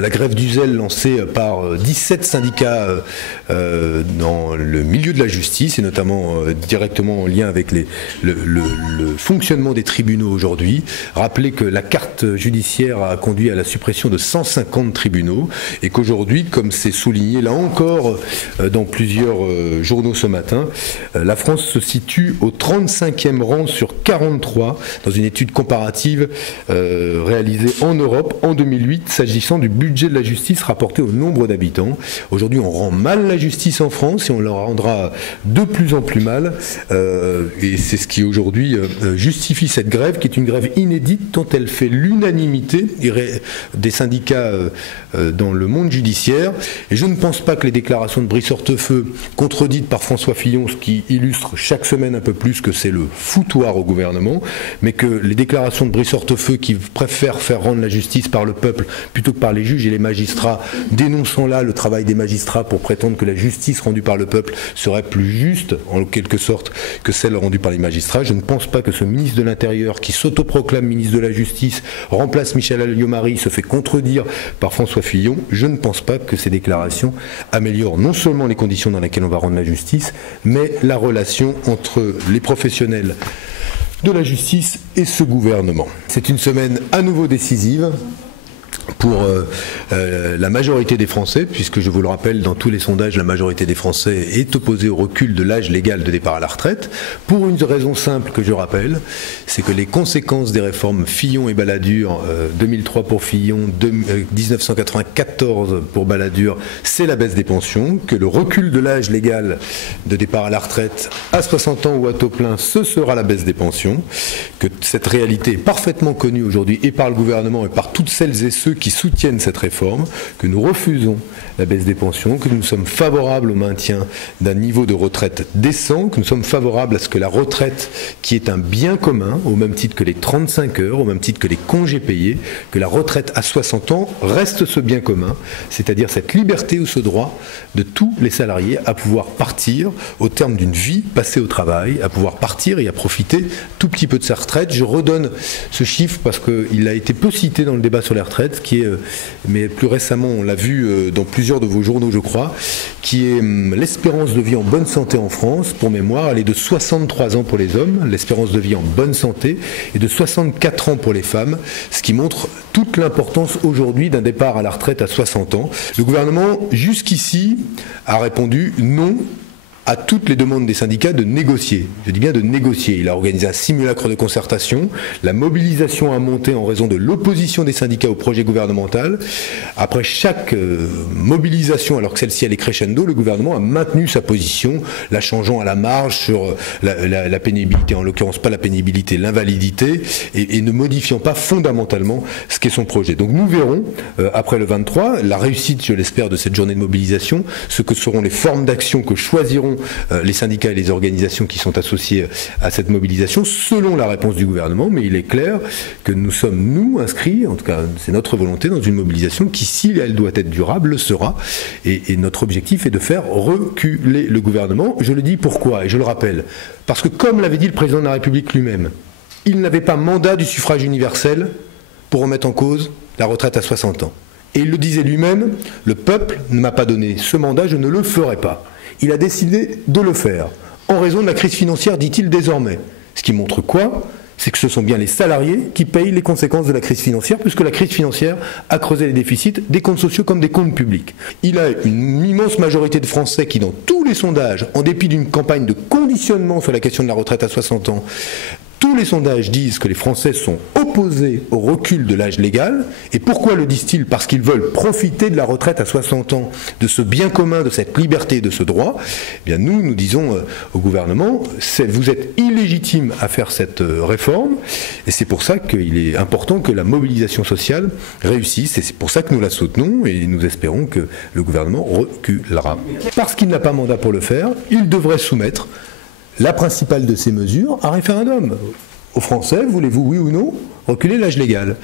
La grève du zèle lancée par 17 syndicats dans le milieu de la justice et notamment directement en lien avec le fonctionnement des tribunaux aujourd'hui. Rappelez que la carte judiciaire a conduit à la suppression de 150 tribunaux et qu'aujourd'hui, comme c'est souligné là encore dans plusieurs journaux ce matin, la France se situe au 35e rang sur 43 dans une étude comparative réalisée en Europe en 2008 s'agissant du budget de la justice rapporté au nombre d'habitants. Aujourd'hui, on rend mal la justice en France et on la rendra de plus en plus mal. Et c'est ce qui aujourd'hui justifie cette grève, qui est une grève inédite tant elle fait l'unanimité des syndicats dans le monde judiciaire. Et je ne pense pas que les déclarations de Brice Hortefeux, contredites par François Fillon, ce qui illustre chaque semaine un peu plus que c'est le foutoir au gouvernement, mais que les déclarations de Brice Hortefeux qui préfère faire rendre la justice par le peuple plutôt que par les juges et les magistrats, dénonçant là le travail des magistrats pour prétendre que la justice rendue par le peuple serait plus juste, en quelque sorte, que celle rendue par les magistrats. Je ne pense pas que ce ministre de l'Intérieur, qui s'autoproclame ministre de la Justice, remplace Michel Alliot-Marie, se fait contredire par François Fillon. Je ne pense pas que ces déclarations améliorent non seulement les conditions dans lesquelles on va rendre la justice, mais la relation entre les professionnels de la justice et ce gouvernement. C'est une semaine à nouveau décisive pour la majorité des Français, puisque je vous le rappelle, dans tous les sondages, la majorité des Français est opposée au recul de l'âge légal de départ à la retraite, pour une raison simple que je rappelle, c'est que les conséquences des réformes Fillon et Balladur, 2003 pour Fillon, 1994 pour Balladur, c'est la baisse des pensions, que le recul de l'âge légal de départ à la retraite à 60 ans ou à taux plein, ce sera la baisse des pensions, que cette réalité est parfaitement connue aujourd'hui et par le gouvernement et par toutes celles et ceux qui soutiennent cette réforme, que nous refusons la baisse des pensions, que nous sommes favorables au maintien d'un niveau de retraite décent, que nous sommes favorables à ce que la retraite, qui est un bien commun, au même titre que les 35 heures, au même titre que les congés payés, que la retraite à 60 ans reste ce bien commun, c'est-à-dire cette liberté ou ce droit de tous les salariés à pouvoir partir au terme d'une vie passée au travail, à pouvoir partir et à profiter tout petit peu de sa retraite. Je redonne ce chiffre parce qu'il a été peu cité dans le débat sur les retraites, mais plus récemment on l'a vu dans plusieurs de vos journaux je crois, qui est l'espérance de vie en bonne santé en France. Pour mémoire, elle est de 63 ans pour les hommes, l'espérance de vie en bonne santé, et de 64 ans pour les femmes, ce qui montre toute l'importance aujourd'hui d'un départ à la retraite à 60 ans. Le gouvernement jusqu'ici a répondu non à toutes les demandes des syndicats de négocier. Je dis bien de négocier. Il a organisé un simulacre de concertation. La mobilisation a monté en raison de l'opposition des syndicats au projet gouvernemental. Après chaque mobilisation, alors que celle-ci elle est crescendo, le gouvernement a maintenu sa position, la changeant à la marge sur la pénibilité, en l'occurrence pas la pénibilité, l'invalidité, et ne modifiant pas fondamentalement ce qu'est son projet. Donc nous verrons, après le 23, la réussite, je l'espère, de cette journée de mobilisation, ce que seront les formes d'action que choisiront les syndicats et les organisations qui sont associés à cette mobilisation selon la réponse du gouvernement, mais il est clair que nous sommes, nous, inscrits, en tout cas c'est notre volonté, dans une mobilisation qui, si elle doit être durable, le sera, et notre objectif est de faire reculer le gouvernement. Je le dis pourquoi, et je le rappelle, parce que comme l'avait dit le président de la République lui-même, il n'avait pas mandat du suffrage universel pour remettre en cause la retraite à 60 ans. Et il le disait lui-même, le peuple ne m'a pas donné ce mandat, je ne le ferai pas. Il a décidé de le faire, en raison de la crise financière, dit-il désormais. Ce qui montre quoi? C'est que ce sont bien les salariés qui payent les conséquences de la crise financière, puisque la crise financière a creusé les déficits des comptes sociaux comme des comptes publics. Il a une immense majorité de Français qui, dans tous les sondages, en dépit d'une campagne de conditionnement sur la question de la retraite à 60 ans, tous les sondages disent que les Français sont opposés au recul de l'âge légal. Et pourquoi le disent-ils? Parce qu'ils veulent profiter de la retraite à 60 ans, de ce bien commun, de cette liberté, de ce droit. Eh bien nous disons au gouvernement, vous êtes illégitime à faire cette réforme. Et c'est pour ça qu'il est important que la mobilisation sociale réussisse. Et c'est pour ça que nous la soutenons et nous espérons que le gouvernement reculera. Parce qu'il n'a pas mandat pour le faire, il devrait soumettre la principale de ces mesures à référendum. Aux Français, voulez-vous, oui ou non, reculer l'âge légal?